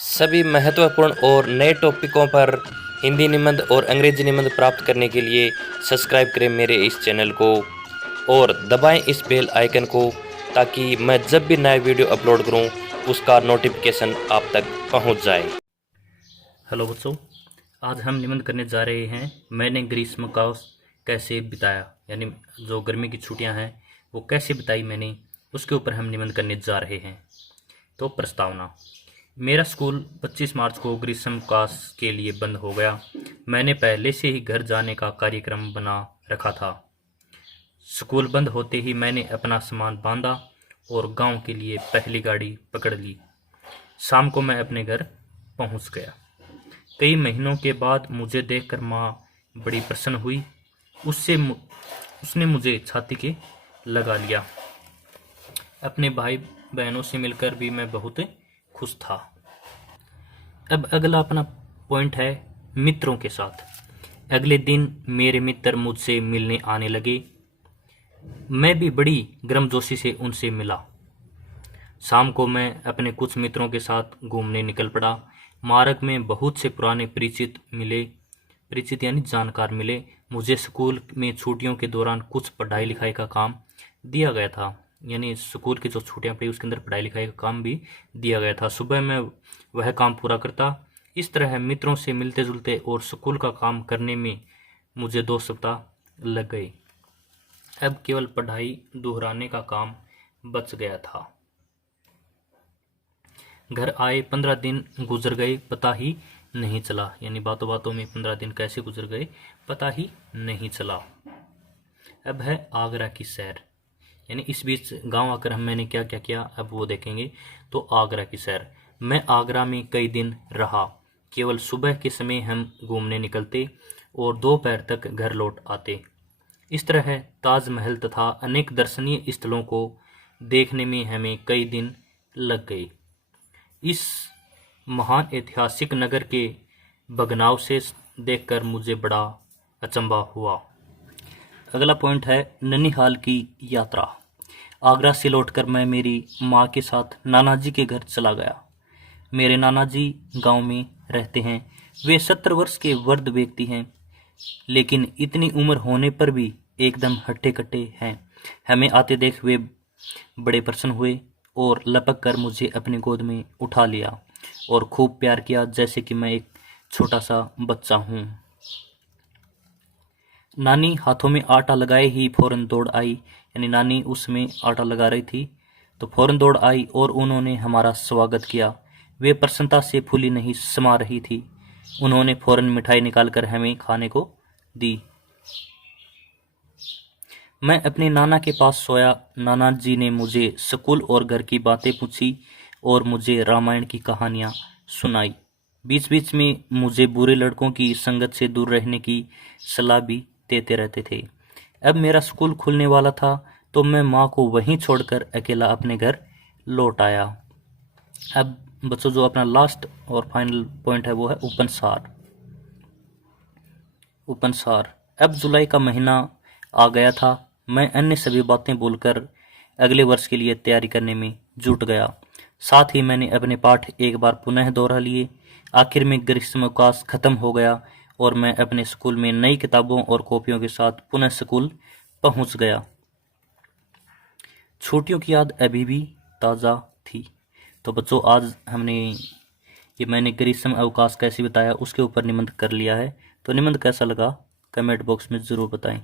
सभी महत्वपूर्ण और नए टॉपिकों पर हिंदी निबंध और अंग्रेजी निबंध प्राप्त करने के लिए सब्सक्राइब करें मेरे इस चैनल को और दबाएं इस बेल आइकन को ताकि मैं जब भी नया वीडियो अपलोड करूं उसका नोटिफिकेशन आप तक पहुंच जाए। हेलो बच्चों, आज हम निबंध करने जा रहे हैं मैंने ग्रीष्मकाल कैसे बिताया, यानी जो गर्मी की छुट्टियां हैं वो कैसे बिताई मैंने, उसके ऊपर हम निबंध करने जा रहे हैं। तो प्रस्तावना। मेरा स्कूल 25 मार्च को ग्रीष्मकाल के लिए बंद हो गया। मैंने पहले से ही घर जाने का कार्यक्रम बना रखा था। स्कूल बंद होते ही मैंने अपना सामान बांधा और गांव के लिए पहली गाड़ी पकड़ ली। शाम को मैं अपने घर पहुंच गया। कई महीनों के बाद मुझे देखकर माँ बड़ी प्रसन्न हुई। उसने मुझे छाती के लगा लिया। अपने भाई बहनों से मिलकर भी मैं बहुत खुश था। अब अगला अपना पॉइंट है मित्रों के साथ। अगले दिन मेरे मित्र मुझसे मिलने आने लगे। मैं भी बड़ी गर्मजोशी से उनसे मिला। शाम को मैं अपने कुछ मित्रों के साथ घूमने निकल पड़ा। मार्ग में बहुत से पुराने परिचित यानी जानकार मिले। मुझे स्कूल में छुट्टियों के दौरान कुछ पढ़ाई लिखाई का काम दिया गया था, यानी स्कूल की जो छुट्टियां पड़ी उसके अंदर पढ़ाई लिखाई का काम भी दिया गया था। सुबह मैं वह काम पूरा करता। इस तरह मित्रों से मिलते जुलते और स्कूल का काम करने में मुझे 2 सप्ताह लग गए। अब केवल पढ़ाई दोहराने का काम बच गया था। घर आए 15 दिन गुजर गए, पता ही नहीं चला, यानी बातों बातों में 15 दिन कैसे गुजर गए पता ही नहीं चला। अब है आगरा की सैर, यानी इस बीच गांव आकर मैंने क्या क्या किया अब वो देखेंगे। तो आगरा की सैर। मैं आगरा में कई दिन रहा। केवल सुबह के समय हम घूमने निकलते और दोपहर तक घर लौट आते। इस तरह ताजमहल तथा अनेक दर्शनीय स्थलों को देखने में हमें कई दिन लग गए। इस महान ऐतिहासिक नगर के भग्नावशेष देखकर मुझे बड़ा अचंभा हुआ। अगला पॉइंट है ननिहाल की यात्रा। आगरा से लौटकर मैं मेरी माँ के साथ नाना जी के घर चला गया। मेरे नाना जी गांव में रहते हैं। वे 70 वर्ष के वृद्ध व्यक्ति हैं, लेकिन इतनी उम्र होने पर भी एकदम हट्टे कट्टे हैं। हमें आते देख वे बड़े प्रसन्न हुए और लपक कर मुझे अपनी गोद में उठा लिया और खूब प्यार किया, जैसे कि मैं एक छोटा सा बच्चा हूँ। नानी हाथों में आटा लगाए ही फौरन दौड़ आई, यानी नानी उसमें आटा लगा रही थी तो फौरन दौड़ आई और उन्होंने हमारा स्वागत किया। वे प्रसन्नता से फूली नहीं समा रही थी। उन्होंने फौरन मिठाई निकालकर हमें खाने को दी। मैं अपने नाना के पास सोया। नाना जी ने मुझे स्कूल और घर की बातें पूछी और मुझे रामायण की कहानियाँ सुनाई। बीच बीच में मुझे बुरे लड़कों की संगत से दूर रहने की सलाह भी देते रहते थे। अब मेरा स्कूल खुलने वाला था तो मैं माँ को वहीं छोड़कर अकेला अपने घर लौट आया। अब बच्चों जो अपना लास्ट और फाइनल पॉइंट है वो है उपनसार। अब जुलाई का महीना आ गया था। मैं अन्य सभी बातें बोलकर अगले वर्ष के लिए तैयारी करने में जुट गया। साथ ही मैंने अपने पाठ एक बार पुनः दोहरा लिए। आखिर में ग्रीष्मावकाश खत्म हो गया और मैं अपने स्कूल में नई किताबों और कॉपियों के साथ पुनः स्कूल पहुंच गया। छुट्टियों की याद अभी भी ताज़ा थी। तो बच्चों आज हमने ये मैंने ग्रीष्म अवकाश कैसे बिताया उसके ऊपर निबंध कर लिया है। तो निबंध कैसा लगा कमेंट बॉक्स में ज़रूर बताएं।